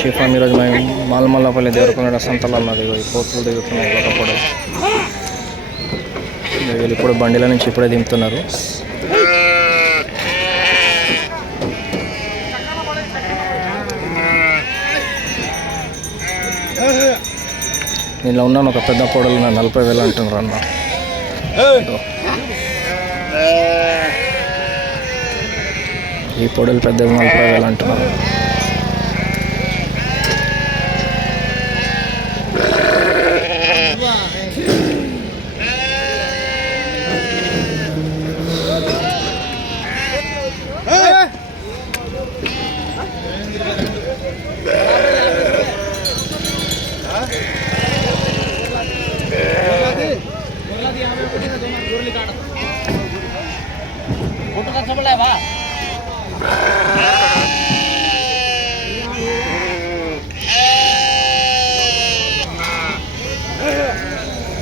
Chiffon ఈరోజు మేము మాల్మల్లపల్లి దేవరకొండ సంతలో ఉన్నది. ఈ పోతులు దిగుతున్నాయి ఒకప్పుడు. వీళ్ళు ఇప్పుడు బండిల నుంచి ఇప్పుడే దింపుతున్నారు. నేను ఉన్నాను ఒక పెద్ద పొడలు 40,000 అంటున్నారు అన్న. ఈ పొడలు పెద్దది 40,000 అంటున్నారు.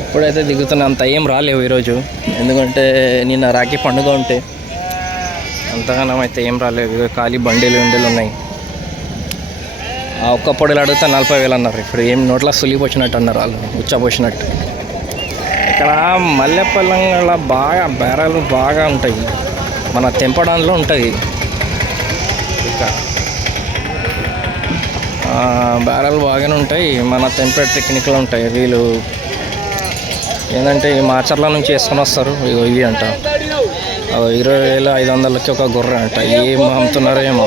ఇప్పుడైతే దిగుతున్నా, అంత ఏం రాలేవు ఈరోజు, ఎందుకంటే నిన్న రాఖీ పండుగ ఉంటే అంతగానం అయితే ఏం రాలేవు. ఖాళీ బండిలు ఉన్నాయి. ఆ ఒక్క పొడిలు అడిగితే 40,000 అన్నారు. ఇప్పుడు ఏం నోట్ల సులిపోసినట్టు అన్నారు వాళ్ళు, ఉచ్చపోసినట్టు. ఇక్కడ మల్లెపల్లంలో బాగా బేరాలు బాగా ఉంటాయి. మన తెంపడంలో ఉంటుంది ఇక్కడ బేరాలు బాగానే ఉంటాయి. మన తెంపే టెక్నిక్లో ఉంటాయి. వీళ్ళు ఏంటంటే ఈ మాచర్ల నుంచి వేసుకొని వస్తారు. ఇవి అంట 20,500కి ఒక గొర్రె అంట. ఏం అమ్ముతున్నారో ఏమో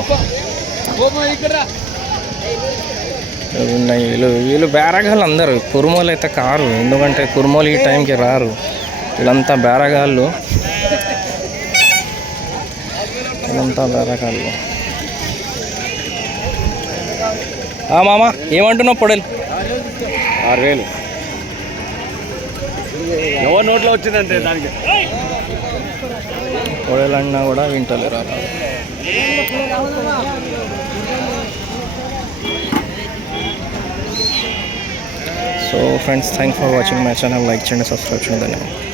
ఉన్నాయి. వీళ్ళు బేరగాళ్ళు అందరూ. కుర్మోలు అయితే కారు, ఎందుకంటే కుర్మోలు ఈ టైంకి రారు. వీళ్ళంతా బేరగాళ్ళు, వీళ్ళంతా బేరగాళ్ళు. మామ ఏమంటున్నావు? పొడలు 6,000 ఎవరు నోట్లో వచ్చిందంటే దానికి పొడలు అన్నా కూడా వింటలేరు అలా. So friends, thanks for watching my channel. Like చేయండి, సబ్స్క్రైబ్ చేయండి. ధన్యవాదాలు.